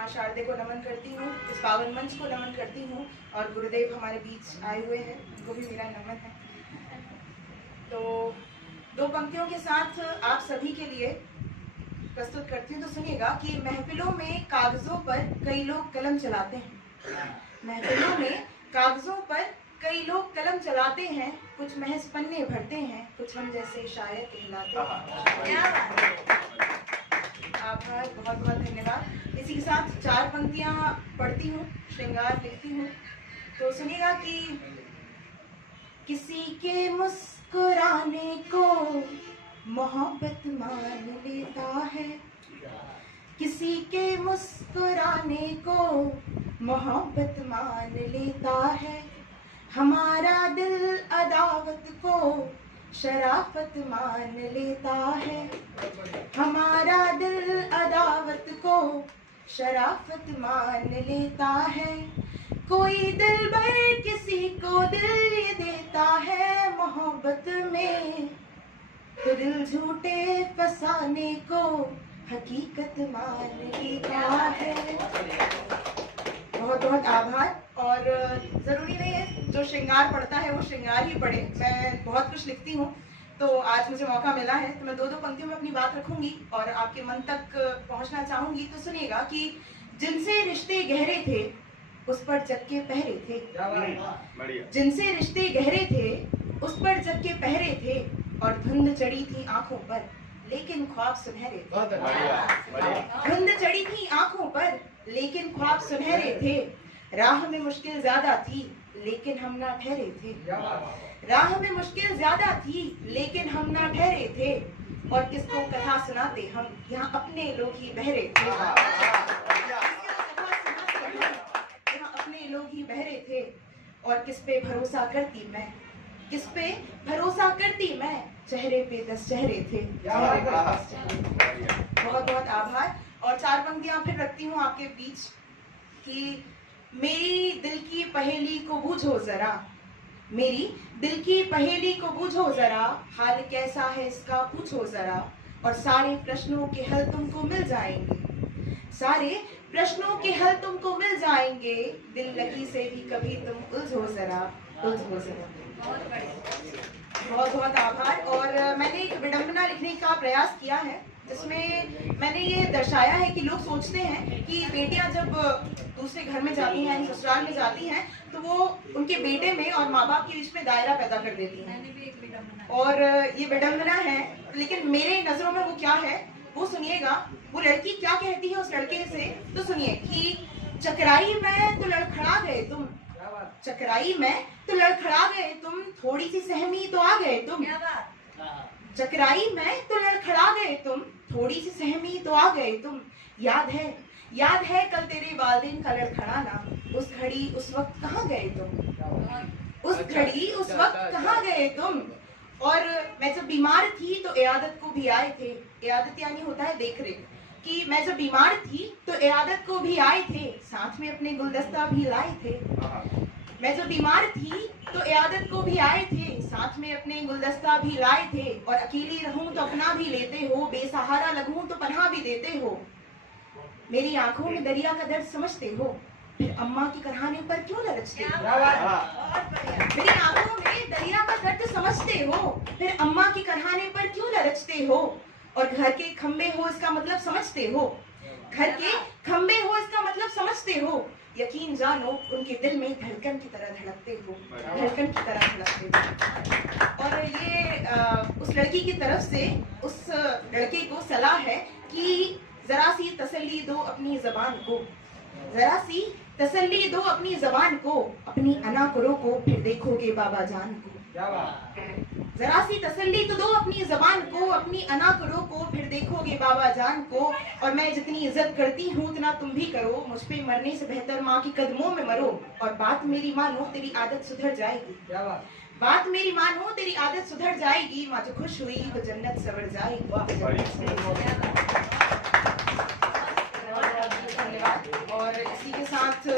माँ शारदे को नमन करती हूँ, इस पावन मंच को नमन करती हूँ और गुरुदेव हमारे बीच आए हुए हैं, उनको भी मेरा नमन है। तो दो पंक्तियों के साथ आप सभी के लिए प्रस्तुत करती हूँ, तो सुनिएगा कि महफिलों में कागजों पर कई लोग कलम चलाते हैं। महफिलों में कागजों पर कई लोग कलम चलाते हैं, कुछ महज पन्ने भरते हैं, कुछ हम जैसे शायर कहलाते हैं। आभार, बहुत बहुत धन्यवाद। इसी के साथ 4 पंक्तियां पढ़ती हूँ, श्रृंगार लिखती हूँ, तो सुनिएगा कि किसी के मुस्कुराने को मोहब्बत मान लेता है, किसी के मुस्कुराने को मोहब्बत मान लेता है, हमारा दिल अदावत को शराफत मान लेता है, हमारा दिल अदावत को शराफत मान लेता है, कोई दिल भर किसी को दिल ये देता है मोहब्बत में, तो दिल झूठे फसाने को हकीकत मान लेता है। बहुत बहुत आभार। और ज़रूरी नहीं है जो श्रृंगार पढ़ता है वो श्रृंगार ही पढ़े, मैं बहुत कुछ लिखती हूँ, तो आज मुझे मौका मिला है तो मैं 2-2 पंक्तियों में अपनी बात रखूंगी और आपके मन तक पहुँचना चाहूँगी। तो सुनिएगा कि जिनसे रिश्ते गहरे थे उस पर जग के पहरे थे, जिनसे रिश्ते गहरे थे उस पर जग के पहरे थे, और धुंध चढ़ी थी आंखों पर लेकिन ख्वाब सुनहरे थे, धुंध चढ़ी थी आंखों पर लेकिन ख्वाब सुनहरे थे, राह में मुश्किल ज्यादा थी लेकिन हम ना ठहरे थे, राह में मुश्किल ज्यादा थी लेकिन हम ना ठहरे थे, और किसको कथा सुनाते हम यहाँ अपने लोग ही बहरे थे, यहाँ अपने लोग ही बहरे थे, और किस पे भरोसा करती मैं, किस पे भरोसा करती मैं, चेहरे पे 10 चेहरे थे। बहुत बहुत आभार। और 4 पंक्तियां फिर रखती हूँ आपके बीच कि मेरी दिल की पहेली को बूझो जरा, मेरी दिल की पहेली को बूझो जरा, हाल कैसा है इसका पूछो जरा, और सारे प्रश्नों के हल तुमको मिल जाएंगे, सारे प्रश्नों के हल तुमको मिल जाएंगे, दिल लगी से भी कभी तुम उलझो जरा, उलझो जरा। बहुत बहुत आभार। और मैंने एक विडंबना लिखने का प्रयास किया है जिसमें मैंने ये दर्शाया है कि लोग सोचते हैं कि बेटियां जब दूसरे घर में जाती हैं, ससुराल में जाती हैं, तो वो उनके बेटे में और माँ बाप के बीच में दायरा पैदा कर देती हैं, और ये विडंबना है। लेकिन मेरे नजरों में वो क्या है वो सुनिएगा। वो लड़की क्या कहती है उस लड़के से, तो सुनिए कि चकराई में तो लड़खड़ा गए तुम, चकराई में तो लड़खड़ा गए तुम, थोड़ी सी सहमी तो आ गए तुम, चकराई में तो लड़खड़ा गए तुम, थोड़ी सी सहमी तो आ गए तुम, याद है कल तेरे वालिदैन का लड़खड़ाना, उस घड़ी उस वक्त कहाँ गए तुम, उस घड़ी उस वक्त कहाँ गए तुम। और मैं जब बीमार थी तो इयादत को भी आए थे, इयादत यानी होता है देख रेख, कि मैं जब बीमार थी तो इयादत को भी आए थे, साथ में अपने गुलदस्ता भी लाए थे, मैं जब बीमार थी तो इयादत को भी आए थे, साथ में अपने गुलदस्ता भी लाए थे, और अकेली रहूं तो अपना भी लेते हो, बेसहारा लगूं तो पनाह भी देते हो, मेरी आंखों में दरिया का दर्द समझते हो, फिर अम्मा के कराने पर क्यों लरचते हो, मेरी आंखों में दरिया का दर्द समझते हो, फिर अम्मा के कराने पर क्यों लरचते हो, और घर के खंबे हो इसका मतलब समझते हो, घर के खंबे हो इसका मतलब समझते हो, यकीन जानो उनके दिल में धड़कन की तरह धड़कते हो, धड़कन की तरह धड़कते हो। और ये उस लड़की की तरफ से उस लड़के को सलाह है कि जरा सी तसल्ली दो अपनी जबान को, जरा सी तसल्ली दो अपनी जबान को, अपनी अना को रोको फिर देखोगे बाबा जान को, जरा सी तसल्ली तो दो अपनी जबान को, अपनी अना को रोको फिर देखोगे बाबा जान को, और मैं जितनी इज्जत करती हूँ उतना तुम भी करो, मुझ पे मरने से बेहतर माँ के कदमों में मरो, और बात मेरी मानो तेरी आदत सुधर जाएगी, बात मेरी मानो तेरी आदत सुधर जाएगी, माँ जो खुश हुई तो जन्नत सवर जाएगी। धन्यवाद। और इसी के साथ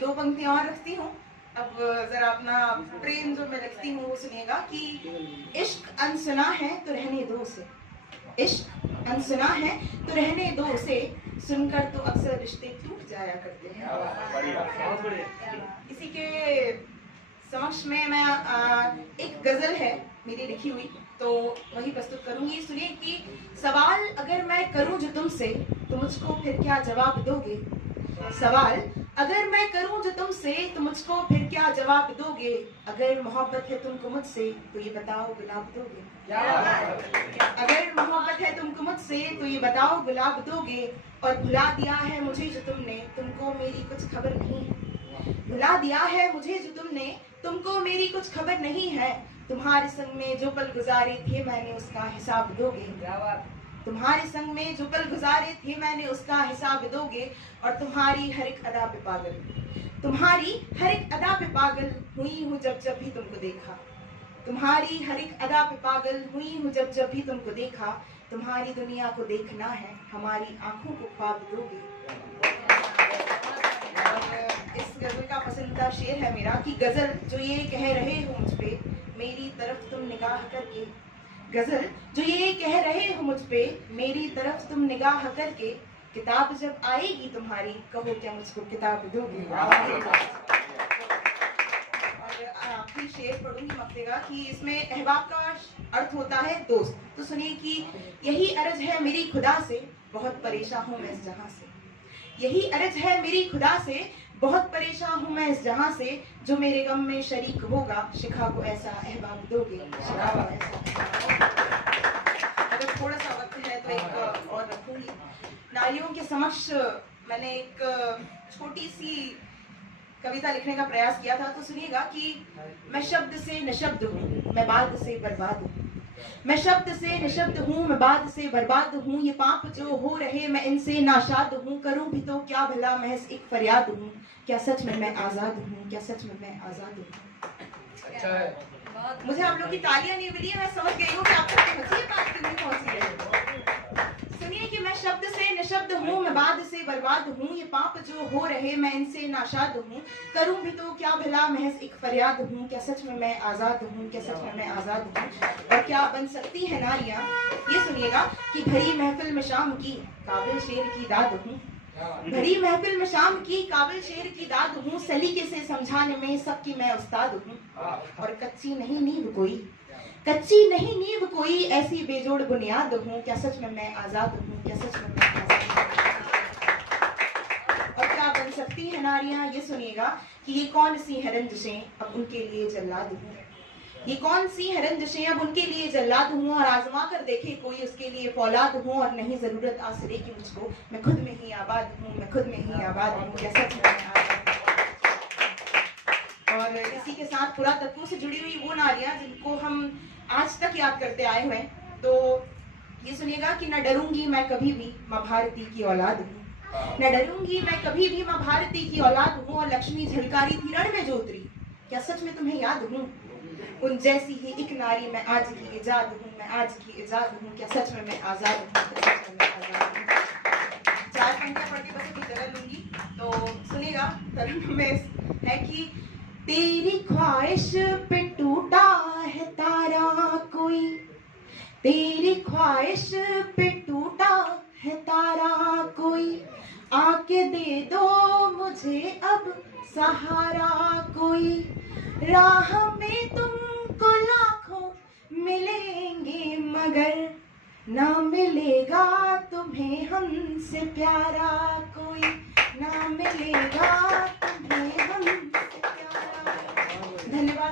2 पंक्तियां और रखती हूँ। अब जरा अपना प्रेम जो मैं लिखती हूँ वो सुनिएगा कि इश्क अनसुना है तो रहने दो उसे, इश्क अनसुना है तो रहने दो उसे, सुनकर तो अक्सर रिश्ते दर्शाया करते हैं। इसी के समक्ष में मैं एक गजल है मेरी लिखी हुई, तो वही प्रस्तुत करूंगी। सुनिए कि सवाल अगर मैं करूं जो तुमसे तो मुझको फिर क्या जवाब दोगे। सवाल अगर मैं करूं जो तुमसे तो मुझको फिर क्या जवाब दोगे। अगर मोहब्बत है तुमको मुझसे तो ये बताओ गुलाब दोगे। अगर मोहब्बत है तुमको मुझसे तो ये बताओ गुलाब दोगे। और भुला दिया है मुझे जो तुमने तुमको मेरी कुछ खबर नहीं है। भुला दिया है मुझे जो तुमने तुमको मेरी कुछ खबर नहीं है। तुम्हारे संग में जो पल गुजारे थे मैंने उसका हिसाब दोगे। तुम्हारे संग में जो पल गुजारे थे मैंने उसका हिसाब दोगे। और तुम्हारी हर एक अदा पे पागल, तुम्हारी हर एक अदा पे पागल हुई हूँ जब जब भी तुमको देखा। तुम्हारी हर एक अदा पे पागल हुई हूँ जब जब भी तुमको देखा। तुम्हारी दुनिया को देखना है हमारी आंखों को ख्वाब दोगे। और इस गजल का पसंदीदा शेर है मेरा कि गजल जो ये कह रहे हो मुझ पे मेरी तरफ तुम निगाह करके। गजल जो ये कह रहे हो मुझ पे मेरी तरफ तुम निगाह करके। किताब जब आएगी तुम्हारी कहो क्या मुझको किताब दोगे। और आखिरी शेर पढ़ूंगी मक्ते का कि इसमें अहबाब का अर्थ होता है दोस्त। तो सुनिए कि यही अर्ज है मेरी खुदा से बहुत परेशान हूँ मैं इस जहां से। यही अर्ज है मेरी खुदा से बहुत परेशान हूँ मैं इस जहां से। जो मेरे गम में शरीक होगा शिखा को ऐसा अहबाब दोगे। शिखा को ऐसा अगर थोड़ा सा वक्त है तो एक और रखूंगी। नारियों के समक्ष मैंने एक छोटी सी कविता लिखने का प्रयास किया था। तो सुनिएगा कि मैं शब्द से निशब्द हूँ मैं बाद से बर्बाद हूँ। मैं शब्द से निशब्द हूँ मैं बाद से बर्बाद हूँ। ये पाप जो हो रहे मैं इनसे नाशाद हूँ। करूँ भी तो क्या भला महज एक फरियाद हूँ। क्या सच में मैं आजाद हूँ। क्या सच में मैं आजाद हूँ। अच्छा है। मुझे आप लोग की तालियां नहीं मिली है। मैं समझ गई हूँ कि आपको हंसी बात क्यों पहुंची है। सुनिए कि मैं शब्द से निशब्द हूँ मैं बाद से बर्बाद हूँ। ये पाप जो हो रहे मैं इनसे नाशाद हूँ। करूँ भी तो क्या भला महज एक फरियाद हूँ। क्या सच में मैं आजाद हूँ। क्या सच में मैं आजाद हूँ। और क्या बन सकती है नारियां ये सुनिएगा कि भरी महफिल में शाम की काबिल शेर की दाद हूँ। भरी महफिल में शाम की काबिल शेर की दाद हूँ। सलीके से समझाने में सबकी मैं उस्ताद हूँ। और कच्ची नहीं नींव कोई कच्ची नहीं नींव कोई ऐसी बेजोड़ बुनियाद हूँ। क्या सच में मैं आजाद हूँ। क्या सच में मैं आजाद हूँ। और क्या बन सकती है नारियां ये सुनिएगा कि ये कौन सी है रंजिशें अब उनके लिए जल्लाद हूँ। ये कौन सी है रंजिशें अब उनके लिए जल्लाद हूँ। और आजमा कर देखे कोई उसके लिए फौलाद हूँ। और नहीं जरूरत आसरे की मुझको मैं खुद में ही आबाद हूँ। मैं खुद में ही आबाद हूँ। क्या सच में मैं आबाद हूँ। और इसी के साथ पुरातत्वों से जुड़ी हुई वो नारियां जिनको हम आज तक याद करते आए हुए हैं। तो ये सुनिएगा कि न डरूंगी मैं कभी भी माँ भारती की औलाद हूँ। न डरूंगी मैं कभी भी माँ भारती की औलाद हूँ। और लक्ष्मी झलकारी थी रण में जो उतरी क्या सच में तुम्हें याद हूँ। उन जैसी ही एक नारी मैं आज की इजाद हूँ। मैं आज की इजाद हूँ। क्या सच में मैं आजाद हूँ। क्या सच में मैं आजाद हूँ। चार पंक्तियां पढ़ के बस एक तरह लूंगी। तो सुनिएगा तरह में है कि तेरी ख्वाहिश पे टूटा है तारा कोई। तेरी ख्वाहिश पे टूटा है तारा कोई। आके दे दो मुझे अब सहारा कोई। राह में तुमको लाखों मिलेंगे मगर ना मिलेगा तुम्हें हमसे प्यारा कोई। ना मिलेगा तुम्हें हमसे प्यारा। धन्यवाद।